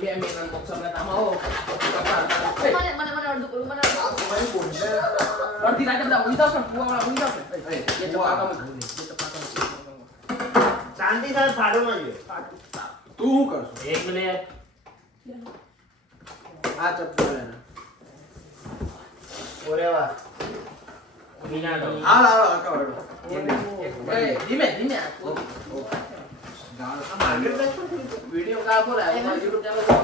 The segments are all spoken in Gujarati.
બે મિનિટ બોક્સ આપણે આવો મને અડધું મને અડધી રાતે બધા ઉઈ જાવ છે કુવાવાળા ઉઈ જાવ છે એ શાંતિ સાથે ફાડો માં તું શું કરશો? એક મિનિટ આ ચપ્પલ લેને. ઓરે વાહ વિનાડો હાલ હાલ અકાવડો. ધીમે ધીમે વિડિયો કા બોલા YouTube ચેનલ પર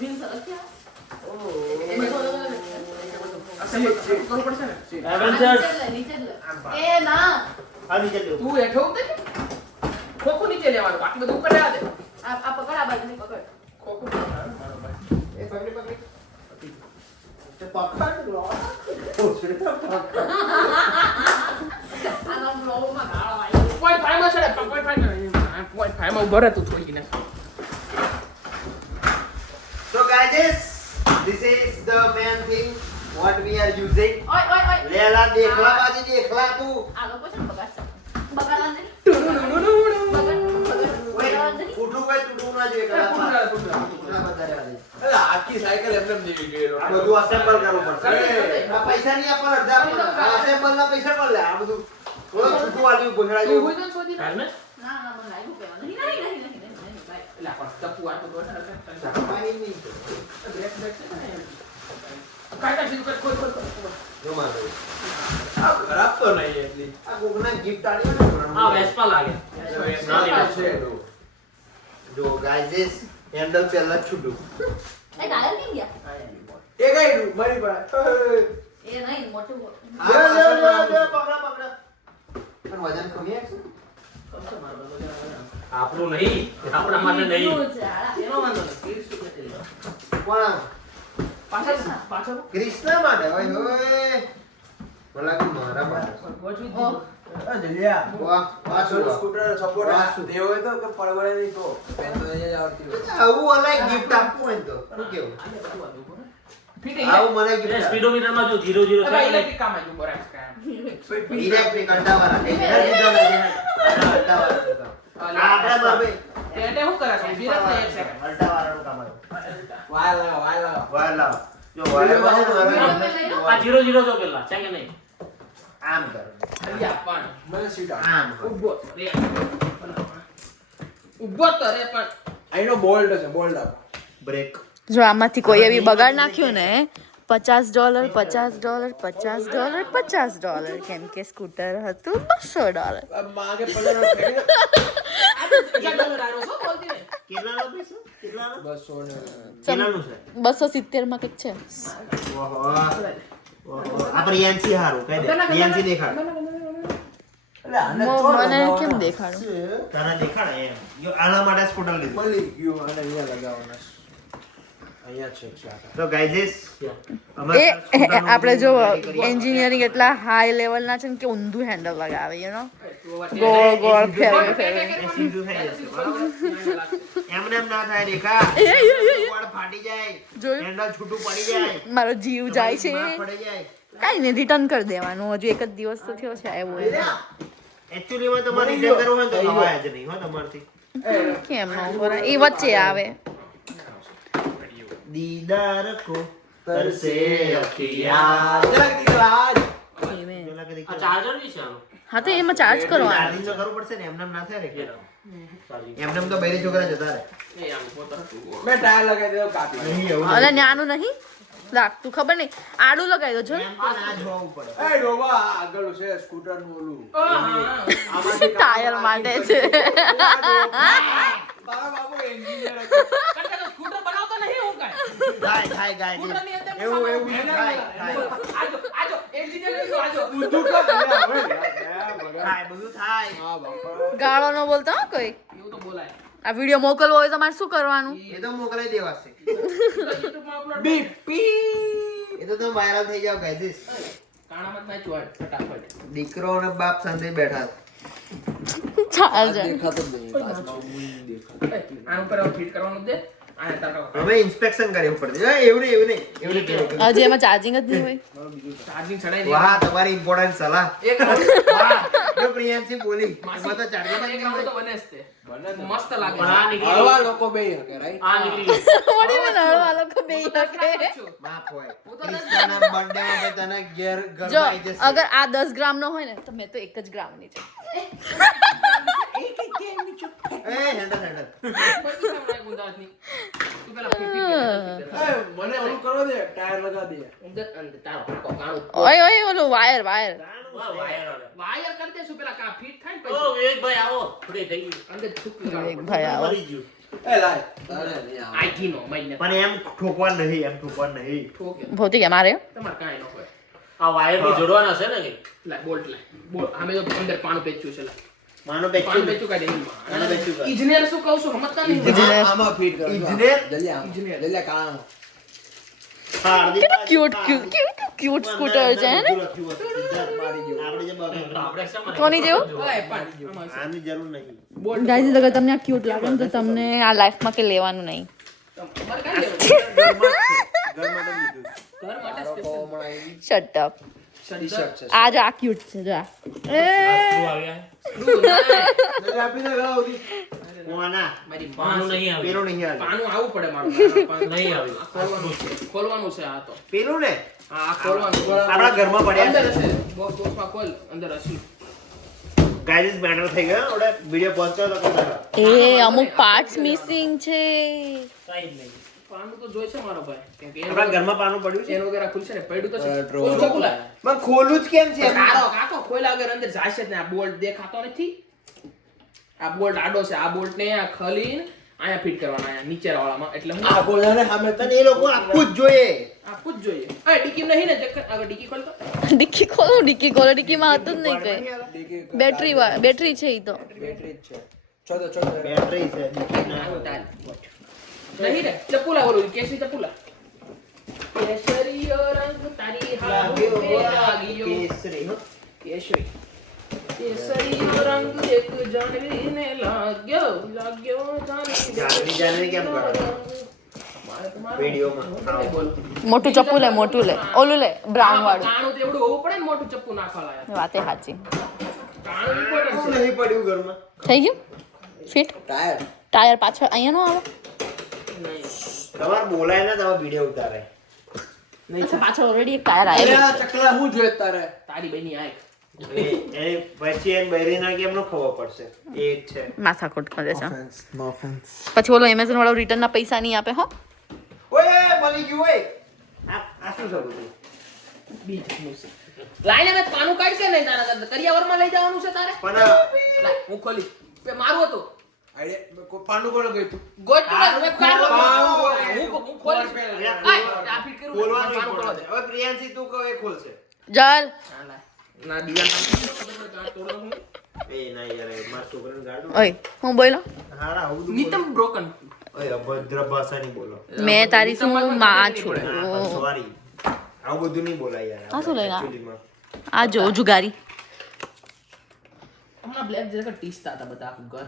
બિન સરસ ક્યાં કરું પડશે ને એવેન્જર્સ એ ના આ નીચે લો તું હેઠો ઉતર ખોખું નીચે લેવાનું બાકી બધું ઉપર લેવા દે આ પકડ આ બાજુ પકડ ખોખું એ પકડી પકડી તે પકડ લો ઓછડે તો આનો બ્લોગમાં ગાળો આવી પોઈન્ટ 5 માં છે પોઈન્ટ 5 પોઈન્ટ 5 માં ઉભો રહે તું થોડી ને So guys, this is the main thing what we are using. ઓય લેલા દેખલા બાજી દેખલા તું. આ લોકો છે બગાડશે બગાડવા દે કુટું કોઈ તૂટું ના જોઈએ કલા કુટું વધારે આવે. અરે આખી સાયકલ એમને એમ જેવી ગઈ. આ બધું અસેમ્બલ કરવું પડશે. આ પૈસા નહીં આપણ અડધા આપણ. આ અસેમ્બલ ના પૈસા કોણ લે? આ બધું કુટું વાળી ગોઠડા તું જેવું. હોય તો છોડી ના હેલ્મેટ ના મને લાગ્યું કે નહીં ભાઈ એટલે પણ તપુ આ તો ગોઠા પાણી નહીં. બ્રેક છે ને કાકા જીતું કોઈ જો મારો. આ ખરાબ તો નહીં એટલી. આ કોકના ગિફ્ટ આલી ને. આ વેસ્પા લાગે નાની આ વેસ્પા છે એનો. જો ગાઈસ હેન્ડલ પહેલા જ છૂટું. એ ગાયલ કેમ ગયા એ કઈ મારી પાસે. એ નહીં મોટું લે પકડા પકડા. પણ વજન કમી આવશે. આપણું નહીં આપણા માટે નહીં એનો વાંધો નથી 30 રૂપિયા કોણ? પાછળ કૃષ્ણ માટે હોય હોય. મને લાગે મારા માટે. ગોઠવી આ જલિયા. વાહ વાહ પાછળ સ્કૂટર. સ્કૂટર સપોર્ટ તે હોય તો કે પડવડે નહીં તો પેન તો અહીંયા જ આવતી હોય. આવું અલગ ગિફ્ટ આપવું હોય ને તો શું કેવું? ફિટ આવું મને એટલે ગિફ્ટ સ્પીડોમીટર માં જો 0 0 હવે થાય ઇલેક્ટ્રિક કામ આવ્યું બરાબર ઇલેક્ટ્રિક અંડાવાળા અંડાવાળા આપણે બાબે એટલે શું કરે છે બીરત ને 1 સેકન્ડ અંડાવાળાનું કામ આવે વાય લાવ. વાયર લાવ જો વાયર વાળો આ 0 0 જો પેલા છે કે નહીં આમ કરો અલ્યા પણ મને સીટ આપ. આમ કરો. ઉભો રે ઉભો તો રે પણ અહીંનો બોલ્ટ છે બોલ્ટ આપ. બ્રેક જો આમાંથી કોઈ એવી બગાડ નાખ્યું ને $50 $50 $50 $50 કેમ કે સ્કૂટર હતું $200 अब मांगे $15 फेंक $1 આરો છો બોલતી ને કેટલાનો પૈસો કેટલાનો बस सोने કેટલાનું છે 270 માં કંઈક છે ઓહો આ પર એનસી હારું કહી દે એનસી દેખાડ મને કેમ દેખાડું તારા દેખાડ એમ યો આના માટે સ્કૂટર લીધું મળી ગયું અને અહીંયા લગાવવાના અહીંયા છે ચાકા. તો ગાઈઝ એ આપણે જો એન્જિનિયરિંગ એટલા હાઈ લેવલના છે ને કે ઊંધું હેન્ડલ લગાવે યુ નો ગોળ ગોળ ફેરવે ફેરવે સીધું થઈ જશે બરાબર એમને એમ ના થાય રેખા કોડ ફાટી જાય જોયું? હેન્ડલ છૂટું પડી જાય મારો જીવ જાય છે દિમાગ પડી જાય કાંઈ નહીં રિટર્ન કરી દેવાનું હજુ એક જ દિવસ તો થયો છે આવ્યો એકચ્યુઅલી માં તમારે રિટર્ન કરવું હોય ને તો હવાય જ નહીં હો તમારથી કેમ ન કરાય? એ વચ્ચે આવે દીદાર કો તરસે અખિયા જરાક દીકરા ધીમે. જોલા કે આ ચાર્જર બી છે આનો હા તો એમાં ચાર્જ કરવાનો ચાર્જિંગ તો કરવું પડશે ને એમને એમ ના થાય રે એમને એમ તો બૈરી છોકરા જતા રહે એ આમ પોતર મેં ટાયર લગાવી દેવો કાપી નહીં એવું અરે ન્યાનું નહીં લાગતું ખબર નહીં આડું લગાવી દો છો ને. એમ તો ના જ હોવું પડે એ ડોબા આગળ છે સ્કૂટર નું ઓલું ટાયર માટે છે તારા બાબુ એન્જિનિયર સ્કૂટર બનાવતો નહીં હું કાઈ થાય થાય ગાય સ્કૂટરની અંદર એવું એવું બીજું થાય થાય આજો એન્જિનિયર આજો ઊંધું કર હવે થાય બધું થાય હા બાપા ગાળો ન બોલતા હો કોઈ એવું તો બોલાય આ વિડીયો મોકલવો હોય તો મારે શું કરવાનું એ તો મોકલાઈ દેવાશે YouTube માં અપલોડ બીપી એ તો તમે વાયરલ થઈ જાવ ગાઈસ કાણામાં મેચ વાળ ફટાફટ દીકરો અને બાપ સાથે બેઠા ચાર્જર દેખાતો જ નહીં પાછળ દેખાતો આનું પર ફિટ કરવાનું દે આ તારા અમે ઇન્સ્પેક્શન કર્યું પડે એવું નહીં હજી એમાં ચાર્જિંગ જ નહીં હોય ચાર્જિંગ ચડાઈ વાહ તમારી ઇમ્પોર્ટન્ટ સલાહ એક રાઉન્ડ વાહ જો પ્રિયાંશી બોલી એમાં તો ચાર્જિંગ એક રાઉન્ડ તો બને જ તે મસ્ત લાગે પણ આ નીકળી હળવા ગયું. લોકો બે હકે રાઈટ આ નીકળી ગયું. વળી મને હળવા લોકો બે હકે. માફ હોય ક્રિસ્ટાના બર્થડે માં તને ઘેર ઘરમાં જો આવી જશે અગર આ 10 ગ્રામ નો હોય ને તો મેં તો 1 જ ગ્રામ ની છે એ હેન્ડલ તું પેલા ફીફી મને ઓલું કરવા દે ટાયર લગા દે તારો હાથો કાણું ઓય ઓય ઓલું વાયર વાયર વાહ, વાયર આવે. વાયર કરી દે શું પેલા કા ફીટ થાય ને ઓ, પછી વિવેકભાઈ આવો. ફ્રી થઈ ગયું. અંદર થૂક એક લગાડો ભાઈ આવો મરી ગયું. એ લાય તારે નહીં આવે. આઈ ઘીનો મહિને પણ એમ ઠોકવા નહીં ઠોકે ભૌતિક અમારે તમારે કાંઈ ન હોય આ વાયર બી જોડવાના છે ને કંઈક? લાય બોલ્ટ લાય બોલ આમે તો અંદર પાણું પેચ્યું છે લાય માનો પાણું બેચું પેચ્યું કાઢી આને પેચ્યું કાઢ. ઇજનેર શું કહું છું સમજતા નહીં ઇજનેર. આમાં ફીટ કરો ઇજનેર? જલ્યા જલ્યા કાળામાં ક્યુટ ક્યુટ સ્કૂટર છે હે ને મારી જેવું આપણે જે બગલ તો આપણે શેમાં કોની જેવું? ઓય પણ આમાં છે. આની જરૂર નહીં બોલ્ટ ગાઈઝ અગર તમને આ ક્યુટ લાગે ને તો તમને આ લાઈફમાં કે લેવાનું નહીં તમારે કાંઈ લેવું? ઘર માટે લીધું ઘર માટે લોકો special. હમણાં આવી શટ અપ ટી-શર્ટ છે આ જો આ ક્યુટ છે જો આ શું આવ્યા? શું ના? જલ્દી આપી દે ગળા સુધી કોના મારી પાનું માં નહીં પેલું આવ્યું. નહીં આવે પાનું આવું પડે મારું પાનું. નહીં આવ્યું. ખોલવાનું છે ખોલવાનું છે આ તો પેલું ને આ ખોલવાનું આપણા ઘરમાં પડ્યા અંદર છે હશે બોક્સમાં ખોલ અંદર હશે ગાઈસ બેનર થઈ ગયો આપણે વિડિયો પોઝ કરો તો કરતા એ અમુક પાર્ટ્સ મિસિંગ છે કાંઈ જ નહીં. પાનું તો જોઈશે મારો ભાઈ કેમ કે આપણા ઘરમાં પાનું પડ્યું છે એનો વગેરે ખુલશે ને પડ્યું તો છે drawer. ખોલ તો ખુલાય. પણ ખોલું જ કેમ છે તારો કાકો ખોલ્યા વગર અંદર જાશે જ ને આ બોલ્ટ દેખાતો નથી આ બોલ્ટ આડો છે આ બોલ્ટ ને આ ખલીને અહીંયા ફિટ કરવાના અહીંયા નીચે વાળામાં એટલે હું આ બોલાને સામે તને એ લોકો આપવું જ જોઈએ આપવું જ જોઈએ આ ડીકી નહીં ને ચેક આગળ ડીકી ખોલ તો ડિક્કી ખોલો ડિક્કીમાં હતું જ નહીં કઈ બેટરી છે ઈ તો બેટરી જ છે ચોદો બેટરી છે આવું તાલ નહીં રે ચપ્પુલા બોલું કેસરી ચપ્પુલા કેસરીયો રંગ તારી હારું કે લાગ્યો કેસરી હો કેસરી કેસરીયો રંગ એક જાનવીને લાગ્યો જાનવી કેમ કરો? વિડીયોમાં. મોટું ચપ્પુ લે મોટું લે ઓલું લે બ્રાઉન વાળું કાણું તો એવડું હોવું પડે ને મોટું ચપ્પુ નાખવા લાયક વાતે સાચી કાણું important છે નહીં પડ્યું ઘરમાં થઈ ગયું ફિટ ટાયર ટાયર પાછળ અહીંયા નો આવે નહીં તમારે બોલાય ને તમે વિડીયો ઉતારે અચ્છા પાછળ ઓલરેડી એક ટાયર અરે આવેલું આ ચકલા હું જોઈએ તારે તારી બહેની આંખ એ પછી એને બૈરીના કેમ નો ખબર પડશે એ જ છે માથાકૂટ કરે છે નો ઓફેન્સ પછી ઓલો એમેઝોન વાળો રિટર્ન ના પૈસા નહીં આપે હો ઓય મળી ગયું ઓય આ શું છે બધું બીજનું છે લાઈને મેં પાનું કાઢ કે નહીં તારા કરિયાવરમાં લઈ જવાનું છે તારે પણ લાય, હું ખોલી તે મારું હતું આઈડિયા પાનું કોણ ગયું તું ગોટ મેં કાઢો પાનું. હું ખોલી આ ફિટ કરું બોલવાનું પાનું ખોલો દે હવે પ્રિયાંશી તું કહો એ ખોલશે જલ હા, લાય. ના દિવાલ તોડો હું એ ના યાર એ મારા છોકરાને ગાડું ઓય હું બોલો હારા આવું બધું નિતમ બ્રોકન ઓય અભદ્ર ભાષા નહીં બોલો મેં તારી શું માં છું સોરી આવું બધું નહીં બોલાય યાર આ શું લઈને આ? Actually માં. આ જો જુગારી હમણાં બ્લેક જરા ટીસતા હતા બધા આખું ઘર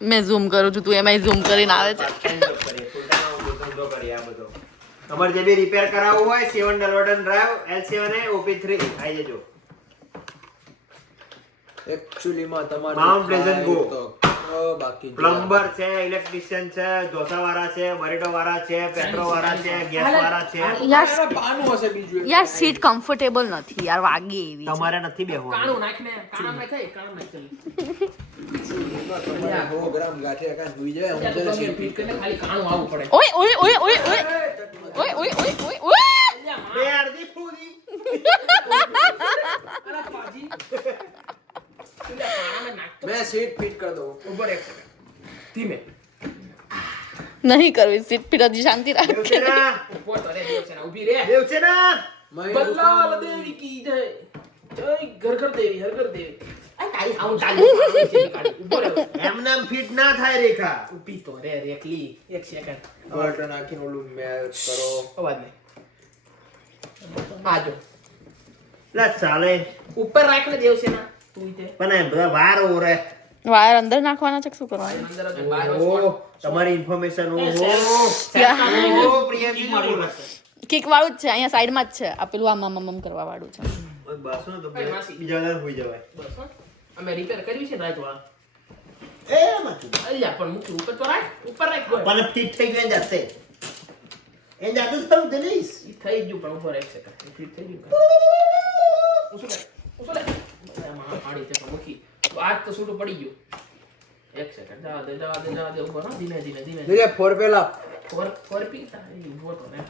મેં ઝૂમ કરું છું તું એમાંય ઝૂમ કરીને આવે છે Part time job કરીએ, full time આવું બધું ધંધો કરીએ આ બધો. તમારે જે બી રિપેર કરાવવું હોય 7 ડલવર્ટન ડ્રાઈવ L7 OP3 આવી જજો એકચ્યુઅલી માં તમારે Mount Pleasant Go. બાકી પ્લમ્બર છે ઇલેક્ટ્રિશિયન છે ઢોસા વાળા છે બરેટો વાળા છે પેટ્રો વાળા છે ગેસ વાળા છે યાર પાનું હશે બીજું એક. યાર સીટ કમ્ફર્ટેબલ નથી યાર વાગે એવી છે. તમારે નથી બેહવાનું કાણું નાખને કાણું નાખાય કાણું નાખ ચાલ તમારે 100 ગ્રામ ગાંઠિયા કાંઈ હુઈ જાય હું ત્યાં તો જરા તમે ફિટ કરીને ખાલી કાણું આવવું પડે ઓય ઓય ઓય ઓય ઓય ઓય ઓય ઓય ઓય ઓય અલ્યા માં, બે અડધી ફૂદી અલા પાજી તુલા કાણામાં નાખતો મેં સીટ ફિટ કરી દઉં ઉપર એક સેકન્ડ ધીમે નહીં કરવી સીટ પીટ હજી શાંતિ રાખ દેવસેના ઉપર તો રે દેવસેના ઊભી રે દેવસેના બલ્લાલ દેવી કી જય જય ઘર ઘર દેવી હર ઘર દેવી આ તારી સાઉન્ડ ચાલુ કાઢી ઉપર એમને એમ ફિટ ના થાય રેખા ઊભી તો રે રેકલી એક સેકન્ડ બટર નાખીને ઓલું મેચ કરો અવાજ નહીં આજો લા ચાલે ઉપર રાખને દેવસેના તું તે પણ એ બધા વાર ઓરે વાયર અંદર નાખવાના છે કે શું કરવાનું? અંદર જ વાયર ઓહો, તમારી ઇન્ફોર્મેશન ઓહો પ્રિયાંશી મારી બોલે. પાસે. કિક વાળું જ છે, અહીંયા સાઈડમાં જ છે. આ પેલું આમ કરવા વાળું છે. ઓય બસ ને તો ઓય માસી. બીજા બધા હોઈ જવાય. બસ હો. અમે રિપેર કર્યું છે ને રાત વાળા. એ માચું અલ્યા પણ મૂકી ઉપર તો રાખ, ઉપર રાખ ગયો. પણ ફિટ થઈ ગયું જાતે એ જાતું થયું દલીસ ઈ થઈ ગયું પણ ઉપર એક સેકન્ડ. ઈ ફિટ થઈ ગયું. ઉસુલે. આમાં પાડી તે પણ મૂકી. તો આજ તો છૂટું પડી ગયું. એક સેકન્ડ. જવા દે ઉપર હો. ધીમે. જોઈએ 4 પેલા ફોર પીતા એ ઉભો તો ને.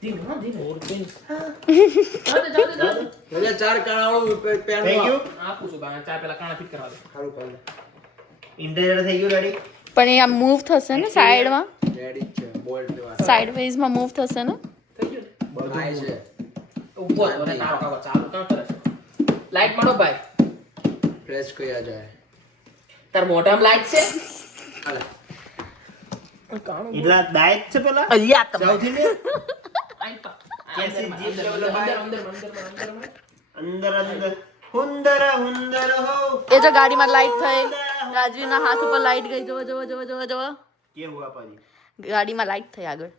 ધીમે હો ધીમે. ઓર પેન. જવા દે. જોઈએ 4 કાણાવાળું પેન થઈ ગયું આપું છું બા ચા પેલા કાણા ફિટ કરવા દે. સારું કાલે ઇન્ટિરિયર થઈ ગયું રેડી પણ એ આમ મૂવ થશે ને સાઈડમાં, રેડી છે બોલ્ટ વા સાઈડ વેઝમાં મૂવ થશે ને. થઈ ગયું ને? બધું છે ઉભો તો ને તારો કાકો ચાલુ કાં કરે છે? લાઈટ મારો ભાઈ. ફ્લેશ કયા જાય તાર મોઢામાં લાઈટ છે? હાલે એટલા દાયક છે પેલા અલ્યા તમે સૌથી ને આઈ પા. કેસી જીભ લેવલ અંદર હુંદર હો એ જો ગાડીમાં લાઈટ થઈ, રાજવીના હાથ ઉપર લાઈટ ગઈ. જો કે હુઆ પાજી ગાડીમાં લાઈટ થઈ આગળ.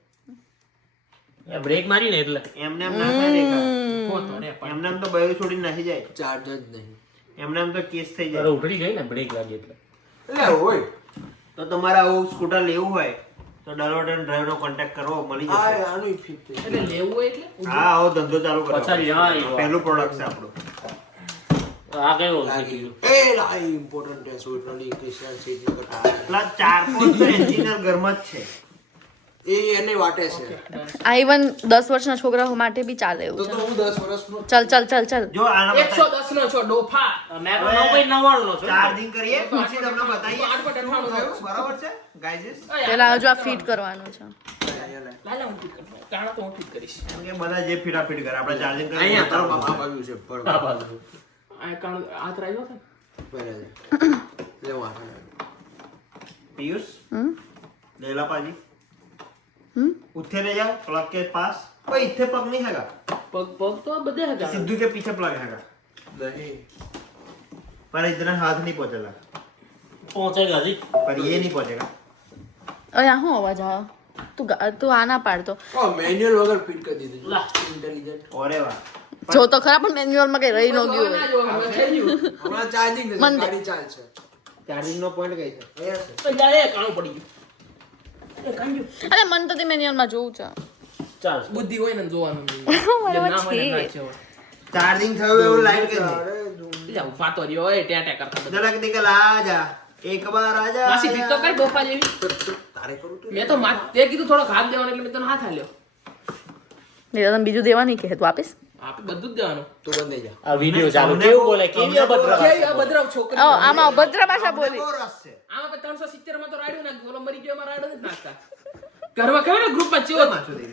બ્રેક મારી ને એટલે એમને એમ ના થાય રેખા ફોટો રે પણ એમને એમ તો બૈરું છોડીને નાખી જાય ચાર્જ જ નહીં એમને એમ તો કેસ થઈ તારે જાય ઉઠડી ગઈ ને બ્રેક લાગી એટલે એટલે હોય તો તમારે આવું સ્કૂટર લેવું હોય તો ડલોટ એન્ડ ડ્રાઈવ નો કોન્ટેક્ટ કરવો મળી આ જશે આનું ફિટ થઈ એટલે લેવું હોય એટલે હા આવો ધંધો ચાલુ કરો પછાડી હા, એ વાત. પહેલું પ્રોડક્ટ છે આપણું આ કયો લાગી એ લાઈ ઇમ્પોર્ટન્ટ છે સોટલી ક્રિશ્ચિયન સિટી કટા એટલા 4-5 એન્જિનિયર ઘરમાં જ છે એ એને વાટે છે આ ઇવન 10 વર્ષના છોકરાઓ માટે બી ચાલે તો એવું છે. હું 10 વર્ષનો ચલ જો આના 110 નો છો ડોફા. મેં તો 99 નો છું ચાર્જિંગ કરીએ પછી તમને બતાવીએ આઠ પર 98 થયું, બરાબર છે ગાઈઝ પેલા હજુ આ ફિટ કરવાનું છે. લાલા હું ફિટ કરું. કાણા તો હું ફિટ કરીશ. એમ કે બધા જે ફીટ કરે આપણે ચાર્જિંગ કરીએ અહીંયા તારો બાપા આવ્યું છે પર આ બાજુ. આ કાણ હાથ રાખ્યો છે ને? પહેરે છે લેવા પિયુષ હમ? लेला पाजी हम्म? उठे ले जाओ प्लग के पास ओए इथे पग नहीं हैगा પગ તો આ બધે હે सिद्धू के पीछे प्लग हैगा નહીં पर इतना हाथ नहीं पहुंचेगा પહોંચેગા હજી पर ये नहीं पहुंचेगा અરે આ શું અવાજ આવ્યો? તું આના પાડતો. ઓ મેન્યુઅલ વગર ફિટ કરી દીધું લા. ઇન્ટેલિજન્ટ अरे वाह જો તો ખરા પણ મેન્યુઅલમાં કઈ રહી ન ગયું હોય. ના જો હવે થઈ ગયું. હમણાં ચાર્જિંગ નથી મંદે. ગાડી ચાલશે चार्जिंग नो पॉइंट कई है અહીંયા છે તો જાય એ કાણું પડી ગયું. એ કાણ્યું. અરે મન તો તે મેન્યુઅલમાં જોવું છે. ચાલ બુદ્ધિ હોય ને જોવાનું. મારા જે ના હોય ને છે. ના છે હોય. चार्जिंग थयो एवं लाइट कर दे અરે ધૂમ. લે ઉભા તો રહ્યો એ ટ્યા ટ્યા કરતા બધા. जरा निकल आ जा एक बार आ जा માસી ફિટ તો કઈ ડોફા જેવી. તારે કરું તું મેં તો તે કીધું થોડોક હાથ દેવાનો એટલે મેં તને હાથ આલ્યો. નહીં તને બીજું દેવા નહીં કે તું આપીશ. આપણે બધું જ દેવાનું. તું બંધ થઈ જા આ વિડિયો ચાલુ કેવું બોલે કેવી અભદ્ર કે આ બદરાવ છોકરી. આમાં અભદ્ર ભાષા બોલી. बो रस से આમાં પછી 370 માં તો રાડ્યું નાખ. ઓલો મરી ગયો એમાં રાડ્યો નથી નાખતા. ઘરમાં ખબર ને ગ્રુપમાં ચેવો माचो दे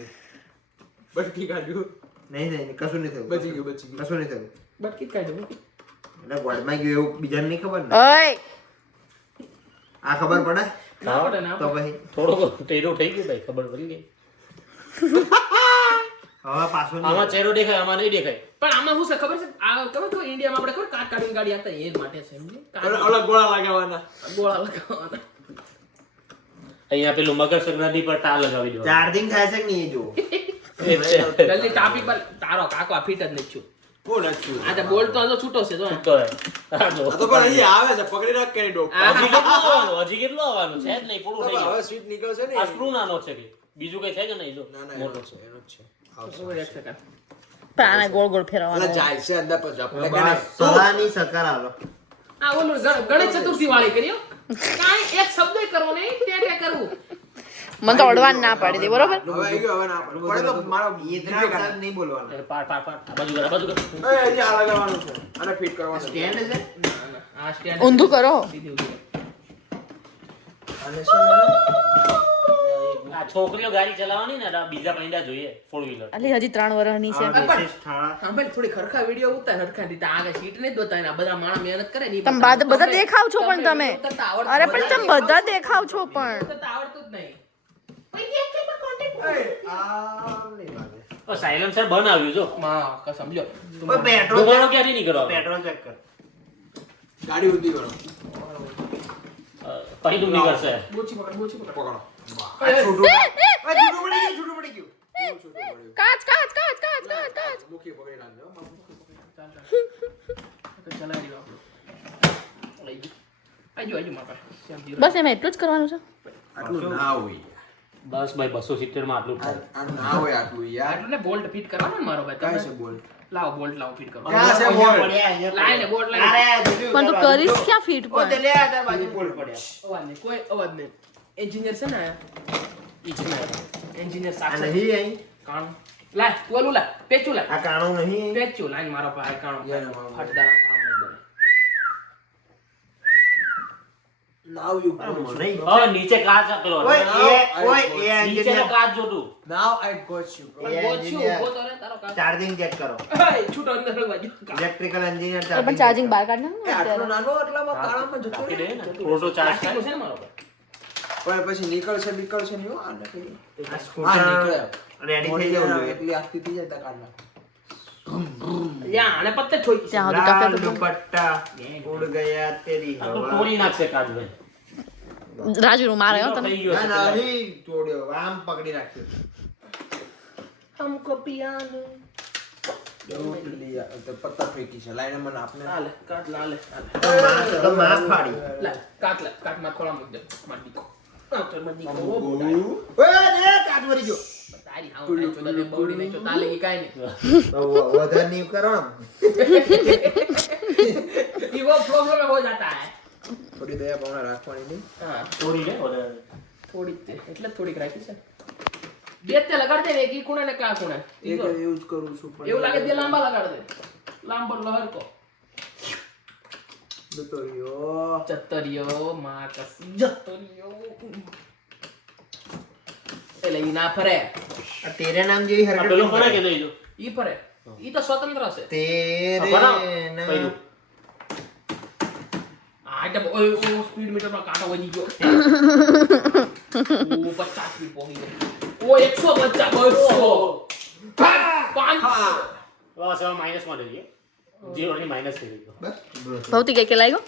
બટકી કાઢ્યું नहीं नहीं कसु नहीं थयो બચી ગયું બચી ગયું कसु नहीं थयो બટકી જ કાઢ્યો. એટલે ગોળમાં ગયું એવું બીજાને નહીં ખબર ને ઓય આ ખબર પડે ના પડે ના તો પડે. ભાઈ થોડો ટેરો થઈ ગયો ભાઈ ખબર પડી ગઈ હવે પાછો નહીં આમાં ચહેરો દેખાય આમાં નહીં દેખાય પણ આમાં શું છે ખબર છે? આ ખબર છે ઇન્ડિયામાં આપણે ખબર કાટ કાઢીને ગાડી આપતા એ જ માટે છે સમજી? કાટ અલગ ગોળા લગાવવાના ગોળા લગાવવાના. અહીંયા પેલું મકર સંક્રાંતિ પર ટા લગાવી દો ચાર્જિંગ થાય છે કે નહીં એ જો જલ્દી ટાપી પર તારો કાકો આ ફિટ જ નથી છું. કોણ હતું આ તો બોલ્ટ તો હજુ છૂટો છે જો. તો આ જો. આ તો પણ અહીં આવે છે પકડી રાખ કરી ડોક હજી કેટલું આવવાનું છે જ નહીં પૂરું થઈ હવે ગયું સીટ નીકળશે ને આ સ્ક્રૂ નાનો છે કે બીજું કઈ છે કે નહીં જો ના ના મોટો એનો છે એનો જ છે ખબર એક સેકન્ડ. પણ આને ગોળ ગોળ એટલે ફેરવવાનો. જાય છે અંદર પર આપણે કે બસ સલાની સકાર આલો આ ઓલું ગણેશ ચતુર્થી વાળી કર્યો. કાંઈ એક શબ્દ કરવો નહીં તે કરવું. મને તો અડવાન ના પાડી દે બરોબર. હવે આવી ગયો હવે ના પડે પડે તો મારો इतना साथ नहीं बोलवाना એ પાડ પાડ પાડ આ બાજુ કર આ બાજુ કર એ અહીંયા આ લગાવવાનું છે અને ફિટ કરવાનું છે स्टैंड है ના, ના, આ stand ઊંધું કરો. સીધી ઊંધી. અને છે ને આ છોકરીઓ ગાડી ચલાવવાની ને આ બીજા પૈડા જોઈએ ફોર વ્હીલર અલી હજી 3 વર્ષની છે. विशेष थाड़ा હા ભાઈ થોડી ખરખા વિડીયો ઉતાર હરખા રીતે આગળ સીટ નહીં દોતા આ બધા માણસ મહેનત કરે ને ઈ તમે બતાવે. બધા દેખાવ છો પણ તમે. ઉતરતા આવડતું અરે પણ તમે બધાને બધા દેખાવ છો પણ. ઉતરતા આવડતું જ નહીં. ઓ સાયલેન્સર બંધ આવ્યું જો માં કસમ લ્યો. ओए पेट्रोल દુકાનો ક્યાંથી નીકળવા पेट्रोल चेक कर ગાડી ઊંધી કરો પહેલું નીકળશે. બોચી પકડ પકડો આ છૂટું છૂટું પડી ગયું કાચ કાચ કાચ કાચ કાચ કાચ મુખી પકડી રાખજો ચલાવી રહ્યો આપણો આઈ ગયો માપા બસ એમાં એટલું જ કરવાનું છે આટલું ના હોય 10/270 માં આટલું થાય. આ ના હોય આટલું યાર આટલું ને બોલ્ટ ફિટ કરવાનો ને મારો ભાઈ કાઈ તમે છે બોલ લાવો બોલ્ટ લાવો ફિટ કરો ક્યાં છે બોલ લાઈ ને બોલ્ટ લાઈ અરે જુજુ પણ તું કરીશ ક્યાં ફીટ ઓ તે પણ લે તાર બાજુ બોલ પડ્યા અવાજ નહીં કોઈ અવાજ નહીં એન્જિનિયર છે ને એન્જિનિયર આ સાક્ષાત નહીં અહીં કાણું લાય તું ઓલું લાય પેચું લાય આ કાણું નહીં પેચું લાઈન મારો પાસે કાણું યાર, મારો. ફટદારા કામ ન બને નાવ યુ મને હવે નીચે કાચ આપેલો હતો. ઓય એ નીચેનો એન્જિનિયર કાચ જોતું. નાવ આઈ ગોટ યુ એ પણ બોલ છું engineer. ઉભો તો રે તારો કામ ચાર્જિંગ ચેક કરો છૂટો અંદર બાજુ ઇલેક્ટ્રિકલ એન્જિનિયર પણ ચાર્જિંગ બહાર કાઢ નાખ ને આટલો અત્યારે. નાનો એટલામાં કાળામાં જતો કાપી રહે દે ને. થોડો ચાર્જ પ્લાસ્ટિકનું થાય. છે ને મારો ભાઈ પણ પછી નીકળશે નહીં હો આ નથી આ હા સ્કૂટર નીકળે રેડી થઈ જવું જોઈએ એટલી આખી થઈ જાય તા કાઢ નાખ યા આને પત્તે છોઈ ત્યાં સુધી કાપે લાલ તો દુપટ્ટા ઉડ ગયા તેરી આ તો હવા તોડી નાખશે કાચ ભાઈ. રાજુ મારે હો લીલો તમે થઈ ગયો છે ના પેલા. નહીં તોડ્યો આમ પકડી રાખ્યો हमको पियानो પેલી તો પત્તા ફેંકી છે લાઈને મને આપને લાલે કાટ લાલે તો માં ફાડી લા કાટ માં થોડા મુદ્દે માડી કો તો માડી કો વો ઓય ને કાચ વરી ગયો તારી આવ તો દે બોડી નહીં તો તાલે કી કાઈ નહીં તો વધારે નહીં કરો આમ. ये वो प्रॉब्लम हो जाता है થોડી દયા ભાવના રાખવાની નહીં हाँ તોડી લે વધારે. થોડી તે એટલે થોડીક રાખી છે બે તે લગાડ દે એક ઈ ખૂણે ને કા ખૂણે એક યુઝ કરું છું પણ એવું લાગે તે લાંબા લગાડ દે લાંબો લહર કો જતો રહ્યો ચતરિયો માં કસ જતરિયો એટલે ઈ ના ફરે આ તેરે નામ જેવી આ હરકત પેલો નહીં ફરે કરે. કે નહીં જો? ઈ ફરે ઈ તો સ્વતંત્ર છે તેરે બનાવ. નામ પહેલું. આ એટલે ઓય ઓ સ્પીડ મીટર માં કાંટો વધી ગયો ઓ 50 સ્પીડ પહોંચી ગયો ઓ 150 200 500 બસ હવે માઇનસ માં જઈએ. 0 ની માઇનસ થઈ ગયો. બસ બસ. ભૌતિક કઈ લાગ્યો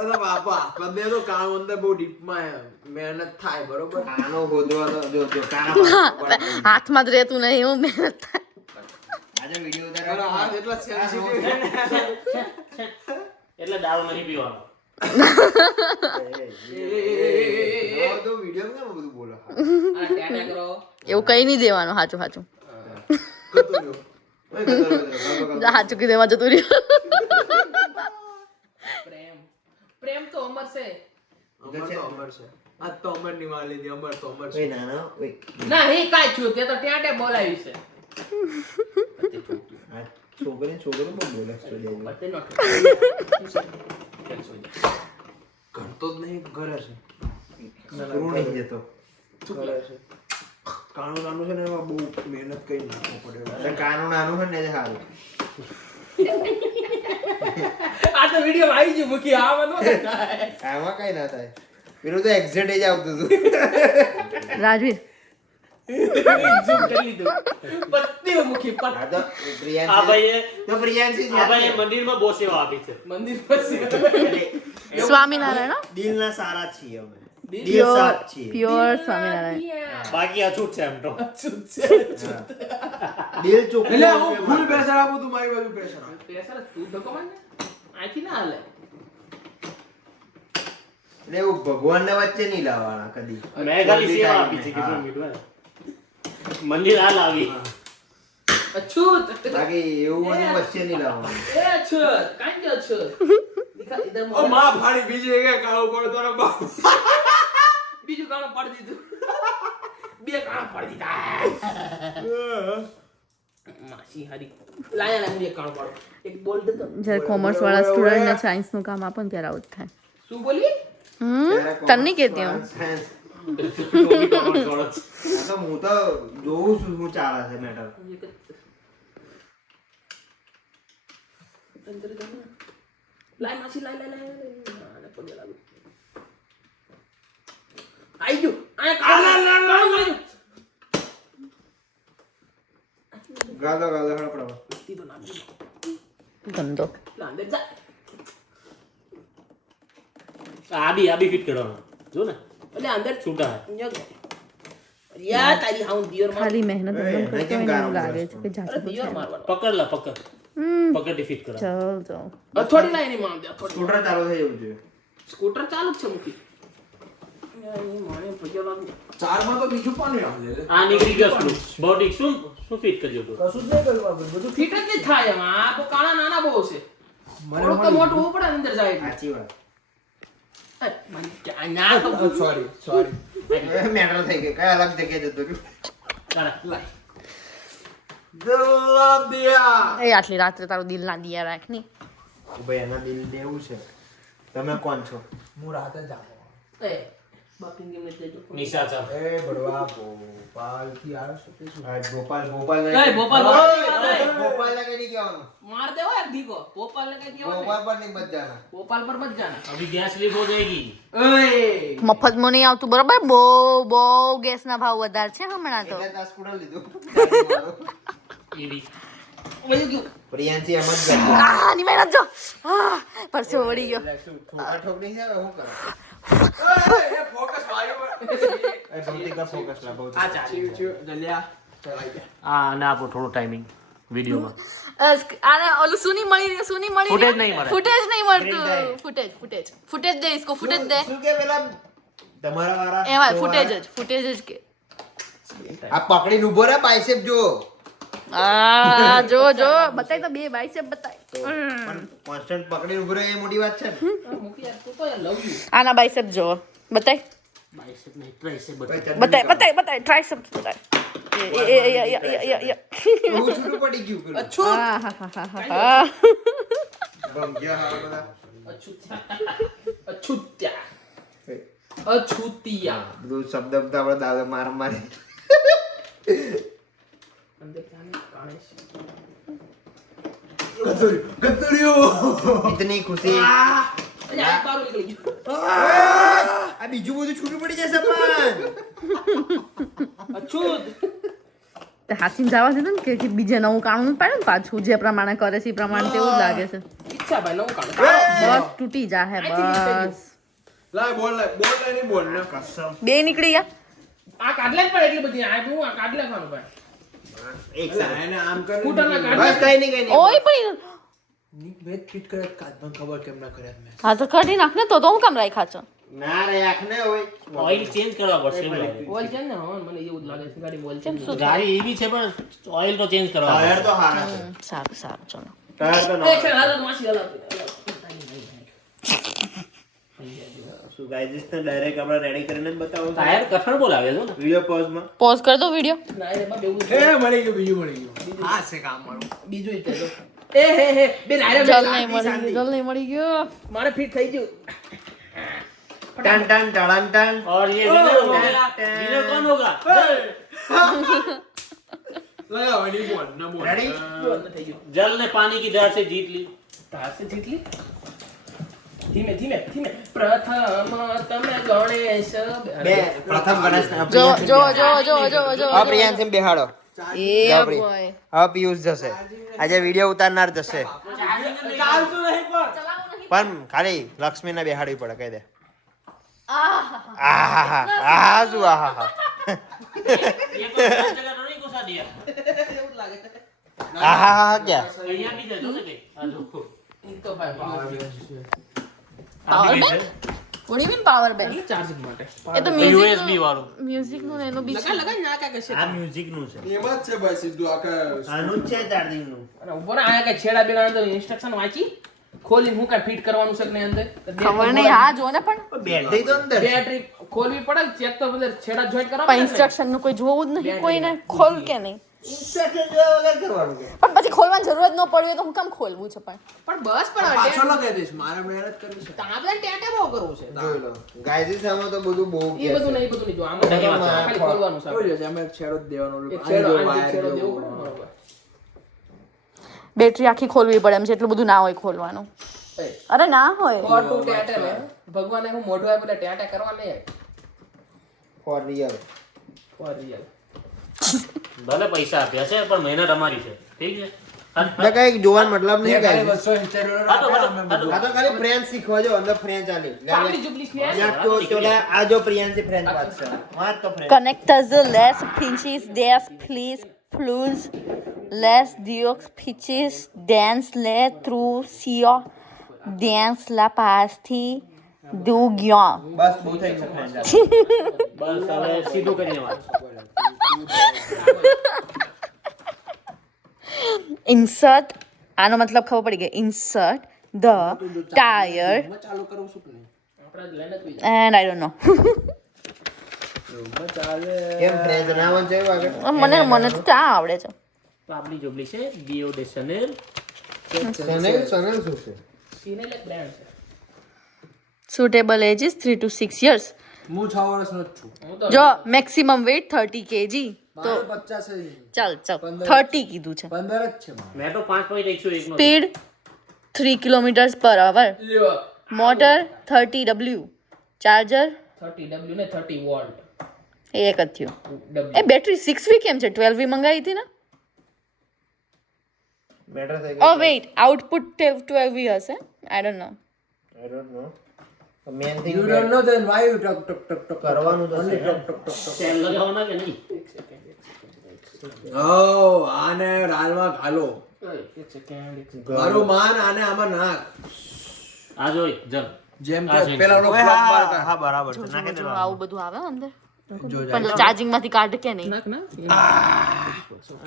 અરે બાપા હાથમાં બે તો કામ અંદર બહુ ડીપમાં મહેનત થાય બરોબર આનો ગોદવા તો જો કાણા હાથમાં જ રહેતું નહીં એવું મહેનત થાય. આજે વિડિયો અરે ઉતાર્યો હાથ એટલા સેન્સિટિવ એટલે દારૂ નહીં પીવાનો. તો વિડિયો માં બધું બોલો આ ટાટા કરો એવું કઈ નહીં દેવાનું સાચું સાચું કરતો રહ્યો ઓય ગદર સાચું કીધું એમાં જતું રહ્યું પ્રેમ તો અમર છે અમર તો અમર છે આ તો અમર ની માં લીધી અમર તો અમર છે ઓય નાનો ઓય ના હી કાઈ થયું તે તો ટાટે બોલાવી છે આ છોકરો બહુ બોલે છે બતે નો કરતો જ નહીં ઘરે છે સ્ક્રૂ નહીં જતો ઘરે છે કાણું નાનું છે ને એમાં બહુ મહેનત કરી નાખવું પડે એટલે કાનું નાનું હોય ને એટલે સારું આ તો વિડિયો આવી ગયો મુકી આવવાનો આમાં કઈ ના થાય પેલું તો એક્ઝેક્ટ જ આવતું હતું રાજવીર ઝૂમ કરી લીધું પત્તી મુકી આ પત તો આ પ્રિયાંશી ભાઈએ તો પ્રિયાંશી આ ભાઈએ મંદિરમાં બહુ સેવા આપી છે. મંદિર પાસે સ્વામિનારાયણ હો? દિલના સારા છીએ અમે દિલ પ્યોર સાફ છીએ પ્યોર સ્વામિનારાયણ બાકી અછૂત છે એમ તો. દિલ ચોખ્ખું એટલે હું હોય ફૂલ મારું. પ્રેશર આપું તું મારી બાજુ પ્રેશર આપ પેસર તું ધક્કો માર ને આથી ના હાલે એટલે એવું ભગવાનને વચ્ચે નહીં લાવવાના કદી મેં ખાલી કોઈ બી સેવા time આપી છે ને. કેટલું મીઠું હે. મંદિર હાલ આવી. અછૂત બાકી એવું બધું વચ્ચે નહીં લાવવાનું એ અછૂત કાઈ કે અછૂત દિખા ઇધર ઓ માં ફાડી બીજી એક કાળો પડતો ને બાપ બીજું ગાણો પાડી દીધું બે ગાણો પાડી દીધા માસી હરી લાયા લા મુજે ગાણો પાડો એક બોલ દે તો જ્યારે કોમર્સ વાળા સ્ટુડન્ટ ને સાયન્સ નું કામ આપે ને ત્યારે આવું જ થાય શું બોલી તને નહીં કહેતી હું Science. ટોપી કમર ગળો છે. આ તો હું તો જોઉં છું શું ચાલે છે મેટર અંતર દે લાય માસી લાય લાય લાય પગે લાગુ આઈ ગયો આ કાળો ગાલો હળપડો તીધો નામ ગંદો લા અંદર જા આ બી ફિટ કરવાનો જો ને એટલે અંદર છૂટા યા તારી હાઉ દિયોર માર ખાલી મહેનત એકદમ કરતો હોય ને એવું લાગે છે કે જાતે તો દિયોર છે. મારવાનો પકડ ફિટ કરો ચાલ ચાલ અથોડી લાઈ ની માર દે અથોડી સ્કૂટર ચાલુ થઈ જવું જોઈએ. સ્કૂટર ચાલુ જ છે મુખી મારે ભજ્યો લાગુ ચારમાં તો બીજું પાણી આવે છે. આ નીકળી ગયો સ્ક્રૂ બોટિક શું ફિટ કરજો તું કશું જ નહીં કર્યું આપણે બધું. ફિટ જ નહીં થાય એમાં આ તો કાળા નાના બહુ છે થોડુંક તો મોટું હોવું પડે ને અંદર જાય એટલે. સાચી વાત. અરે, મને ક્યાં ના તો સોરી મેટર થઈ ગઈ. કઈ અલગ જગ્યાએ જતો રહ્યો. ચાલ દિલ દિયા. એ આટલી રાત્રે તારું દિલ ના દિયા રાખ ની. ભાઈ એના દિલ દેવું છે. તમે કોણ છો? હું રાતે જ આવો. એ બાકી ગેમ જ જજો નિશા ચાલ એ બડવા ભોપાલથી આવ્યો છે તે શું? આ ગોપાલ એ ગોપાલ ભોપાલ નહીં. બોલ. ગોપાલ ને કઈ નહીં કહેવાનું. માર દેવો એક ધીકો ભોપાલ ને કઈ કેવું ગોપાલ પર નહીં બચ જાના. ભોપાલ પર મત જાના અભી ગેસ લીક હો જાયગી ઓય મફતમાં નહીં આવતું બરોબર. બહુ ગેસના ભાવ વધારે છે હમણાં તો. એટલે જ આ સ્કૂટર લીધું. એ બી વયું ગયું પ્રિયાંશી એમ જ કરતી. ની મહેનત જો પરસે વળી ગયો. એટલે શું, ઠોકા ઠોકરી છે હવે શું કરે? એ ફોકસ માર્યો. એ ભૌતિક પર ફોકસ લા ભૌતિક. આ ચાલ જલ્યા ચલાઈ ગયા. આ ના આપો થોડું ટાઈમિંગ વિડીયોમાં આને ઓલું સુની મળી Footage નહીં મળે. ફૂટેજ નહીં Screen મળતું. time. ફૂટેજ દે इसको ફૂટેજ દે. શું કે પેલા તમારા વાળા એમાં show ફૂટેજ વાળા? જ કે આ પકડીને ઉભો રહે બાઇસેપ જો. આ જો બતાય તો બે બાઈસેપ બતાય. પણ કોન્સ્ટન્ટ પકડીને ઉભો રહે એ મોટી વાત છે ને. મૂકી યાર તું તો યાર લવ યુ આના બાઈસેપ જો બતાય બાઈસેપ નહીં ટ્રાઇસેપ ભાઈ, બતાય ટ્રાઇસેપ બતાય. બહુ છૂટું પડી ગયું પેલું. અછૂત આહાહાહાહા. ભંગ્યા હારા બધા. અછૂતિયા બધું શબ્દ બધા આપણે દાદા માર મારી. અંદર જાને કાણે છે ઇતની ખુશી. અરે આ તારું નીકળી ગયું આ બીજું બધું છૂટું પડી જશે પણ. અછૂત તે હાથીને જવા દીધું ને કે બીજે નવું કામ પાડે ને પાછું જે પ્રમાણે કરે છે એ પ્રમાણે તેવું જ લાગે છે. ઈચ્છા ભાઈ નવું કામ બસ તૂટી જાહે બસ. લાય બોલ લાય નહીં બોલ ને. બે નીકળી ગયા. આ કાઢલે જ પણ એટલી બધી આ હું આ કાઢલે ખાનું ભાઈ એક એટલે second. એને આમ કરીને સ્કૂટરના બસ કાઢલે કઈ નહીં. ઓય પણ મેં ફિટ કર્યા કાચમાં ખબર કેમ ના કર્યા મેં. હા તો કાઢી નાખ ને તો હું કામ રાખ્યા છો. ના રે આંખને હોય. ઓઇલ ચેન્જ કરવા પડશે એવું લાગે. ઓઇલ છે ને હા મને એવું જ લાગે છે ગાડી ઓઇલ છે ને ગાડી એવી છે પણ ઓઇલ તો ચેન્જ કરવા ટાયર પડશે. તો હારા છે. સારું ચલો. ટાયર તો એક નવા. છે હાલ માસી હાલ શું ગાઈઝ તો ડાયરેક્ટ આપણે રેડી કરીને જ બતાવો છો. ટાયર કઠણ બોલાવે છે ને વિડિયો પોઝ માં. પોઝ કર દો વિડિયો. ના એ બા બેવું એ મળી ગયું બીજું મળી ગયું. હા છે કામ મારું. બીજું ઈ કહે એ હે બે નાયરા જલ નહીં મળી ગયો. મારે ફિટ થઈ ગયું ટન ટન ટળન ટન. और ये विनर हो गया विनर कौन होगा લાય વડી બોલ ના બોલ. Ready? થઈ ગયું जल ने पानी की दर से जीत ली તાસે જીતલી ધીમે ધીમે ધીમે પ્રથમ તમે ગણેશ બે પ્રથમ ગણેશ જો આ પ્રિયાંશી બેહાડો. એ બાપરે. બોય. હવે પિયુષ જશે. આજે વિડિયો ઉતારનાર જશે. ચાલતું નહીં પણ. પણ ખાલી લક્ષ્મીને બેહાડવી પડે કહી દે. આહાહા. આ શું આહાહા. ये कोई गलत जगह तो नहीं घुसा दिया એવું જ લાગે આહાહા ક્યાં? અહીંયા भी दे दो ना कहीं आ जाओ ઈ તો ભાઈ પાવર आप બેંક. भी What do you mean power bank? Charging માટે એ તો USB વાળું. મ્યુઝિક નું ને એનું બી લગા લગા ના કા કશે આ મ્યુઝિક નું છે. એમ જ છે ભાઈ સીધું આખા. આનું જ છે ચાર્જિંગ નું. અને ઉપર આયા કે છેડા બેડા અંદર ઇન્સ્ટ્રક્શન વાંચી ખોલીને હું કા ફિટ કરવાનું છે કે નહીં અંદર ખબર નહીં. હા જો ને પણ બેટરી તો અંદર છે. બેટરી ખોલવી પડે ચેક તો અંદર છેડા જોઈન્ટ કરવા પણ ઇન્સ્ટ્રક્શન નું કોઈ જોવું જ નહીં કોઈને ખોલ કે નહીં. Instruction જોયા વગર કરવાનું છે. પણ પછી ખોલવાની જરૂરત ન પડી હોય તો હું કામ ખોલવું છે પણ પણ બસ પણ પાછો લગાવી દઈશ મારે મહેનત કરવી છે. તાબલા ટેટે બહુ કરવું છે જોઈ લો. ગાઈઝ આમાં તો બધું બહુ એ બધું નહીં જો આમાં ખાલી ખોલવાનું છે જોઈ લેજે, અમે એક છેડો જ દેવાનો એક આ છેડો જો આ વાયર છેડો જો. દેવું પડે બરોબર બેટરી આખી ખોલવી પડે એમ છે એટલું બધું ના હોય ખોલવાનું. એ અરે ના હોય. ખોટું ટેટે ને ભગવાને હું મોઢું આપે એટલે ટેટે કરવા નહીં ફોર રિયલ. ફોર રિયલ ભલે પૈસા આપ્યા છે પણ મહેનત અમારી છે ઠીક છે એટલે કઈ જોવાનો મતલબ નહીં ખાલી guys. 270 અમે બધું આ તો ખાલી ફ્રેન્ચ શીખવા જો અંદર ફ્રેન્ચ આલી આપણી જુબલી છે યાર તો ચોલા આ જો પ્રિયાંશી ફ્રેન્ચ વાત છે વાત તો French Conectas les pinches des please plus les diox pitches dance le trucio dance la pasti du guion. બસ બહુ થઈ ગયું ફ્રેન્ચ બસ હવે સીધું કરીને વાત Insert આનો મતલબ ખબર પડી ગઈ insert the tire ચાલુ કરું છું કે નહીં આપણા લેન્ડ જ બીજા and I don't know. કેમ ફ્રેન્ચ ના આવન છે આગળ મને તો ચા આવડે છે. તો આપણી જોબલી છે ડીઓ ડે શનેલ સનેલ સનેલ શું છે સીનેલ એક બ્રાન્ડ છે Suitable age is 3 to 6 years. હું 6 વર્ષનો જ છું હું તો જો maximum weight 30 kg તો મારે 50 છે ચાલ 30 કીધું છે. 15 જ છે મારે મેં તો 5.101 નો સ્પીડ 3 km/h. લ્યો મોટર 30 W. ચાર્જર 30W ને 30 વોલ્ટ એક જ થયું. W એ બેટરી 6V કેમ છે? 12V મંગાવી હતી ને? મેટર થઈ ઓ વેઇટ, આઉટપુટ 12V હશે. I don't know. I don't know man thing you don't know then why you ટક ટક ટક ટક કરવાનું તો છે સેલ લગાવવાના કે નહીં ઓ આને રાલમાં ઘાલો એક સેકન્ડ મારું માન આને આમાં નાખ આ જોઈ જલ જેમ આ કે જોઈ. પેલા ઓલો ઓય ક્લોક બાર હા કાઢ. હા બરાબર છે જો નાખી જો દેવાનું આવું બધું આવે અંદર. જો પણ ચાર્જિંગ માંથી કાઢ કે નહીં? નાખ ના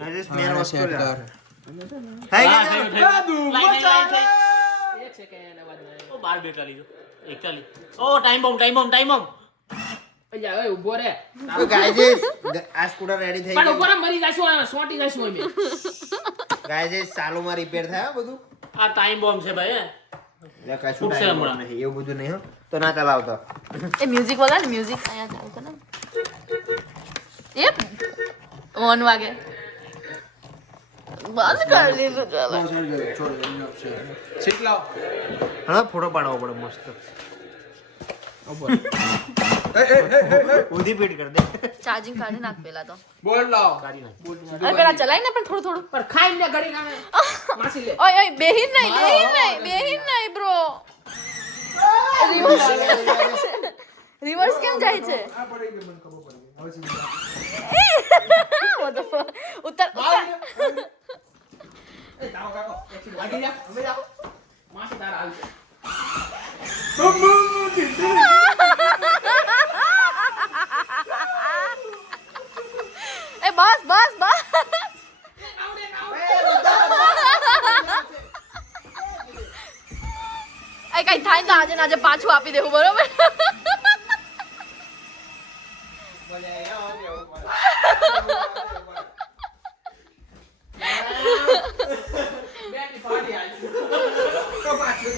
આજે સ્મેલ આને વસ્તુ સેટ લે કર થઈ હા, ગયું થયું, થયું. લાઈટ થઈ, લાઈટ થઈ. એક સેકન્ડ અવાજ નહીં ઓ 12 બેટા લીધો 41 ઓ ટાઈમ બોમ્બ અલ્યા ઓય ઊભો રે તો ગાઈઝ આ સ્કૂટર રેડી થઈ પણ ગયું ઊભો રે મરી જાશું આ સોટી જાશું અમે ગાઈઝ ચાલુમાં રિપેર થાય બધું આ ટાઈમ બોમ્બ છે ભાઈ હે? એટલે કશું ફૂટશે time હમણાં. નહીં એવું બધું નહીં હો તો ના ચલાવતો એ મ્યુઝિક વગાડ ને, મ્યુઝિક અહીંયા ચાલુ કર ને. એ ઓન વાગે. બંધ કરી દીધું ચાલો. બહુ સારી ગયું છોડ એની ઓપ્શન સીટ લાવ હા ફોટો પાડવો પડે મસ્ત ઊંધી પીટ કર દે ચાર્જિંગ કાઢી નાખ પેલા તો. બોલ લાવ કાઢી નાખ. અરે પેલા ચલાય ને પણ થોડું થોડું. પર ખાઈને ઘડી કામે માસી લે ઓય ઓય બેહીન નહીં બ્રો. રિવર્સ કેમ જાય છે? આ પડી ગયું મને ખબર પડી હવે સીધી What the fuck? ઉત્તર એ જાઓ કાકો એક્ચુઅલી વાગી જા અમે જાઓ માસી તારા આવી એ બસ એ કઈ થાય તો આજે ને આજે પાછું આપી દેવું, બરોબર? બેની પાર્ટી આવી તો પાછું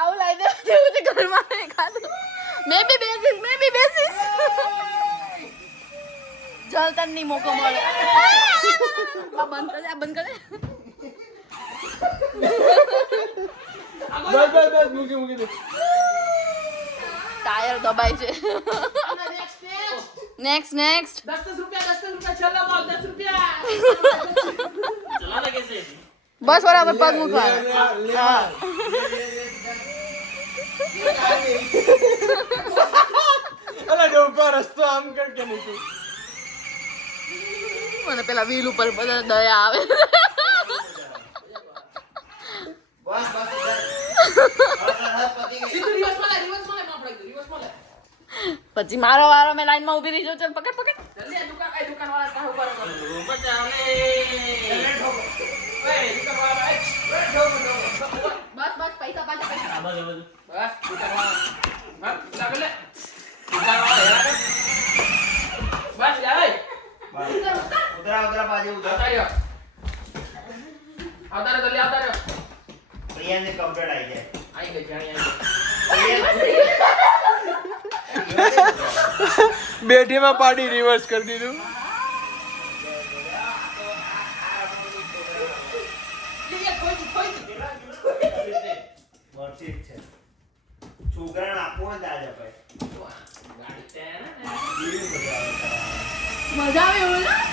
આવું લાઈ દે જેવું છે ઘરમાં ખાધું. મેં બી બેસીસ જલતન ની મોકો મળે. આ બંધ કરે બસ મૂકી દે ટાયર દબાય છે. નેક્સ્ટ 10 રૂપિયા છેલ્લો ભાવ 10 રૂપિયા ચલાને કેસે બસ બરાબર પગ મૂકવા. હા અલા ડોપા રસ્તો આમ કર કે નહીં મને પેલા વ્હીલ ઉપર બધા દયા આવે. સીધું રિવર્સ માં આપણે રિવર્સ માં લે પછી મારો વારો મેં લાઈન માં ઉભી રહી જાઉં. ચાલ પકડ જલ્દી આ દુકાન વાળા કાહ ઉપર કરો બચાવે ઓય દુકાન વાળા બસ પૈસા આ બાજુ બસ દુકાન વાળા હા લાગે લે દુકાન વાળા હેરા કર બસ યાર ઉતરા બાજુ ઉતરા આવતા રહ્યો જલ્દી આવતા રહ્યો પ્રિયાને કમ્પ્લીટ આવી જાય આવી ગઈ જાણી બેઠીમાં પાડી રિવર્સ કરી દીધું પોંચ આજે ભાઈ ગાડી છે ને મજા આવે એવું ને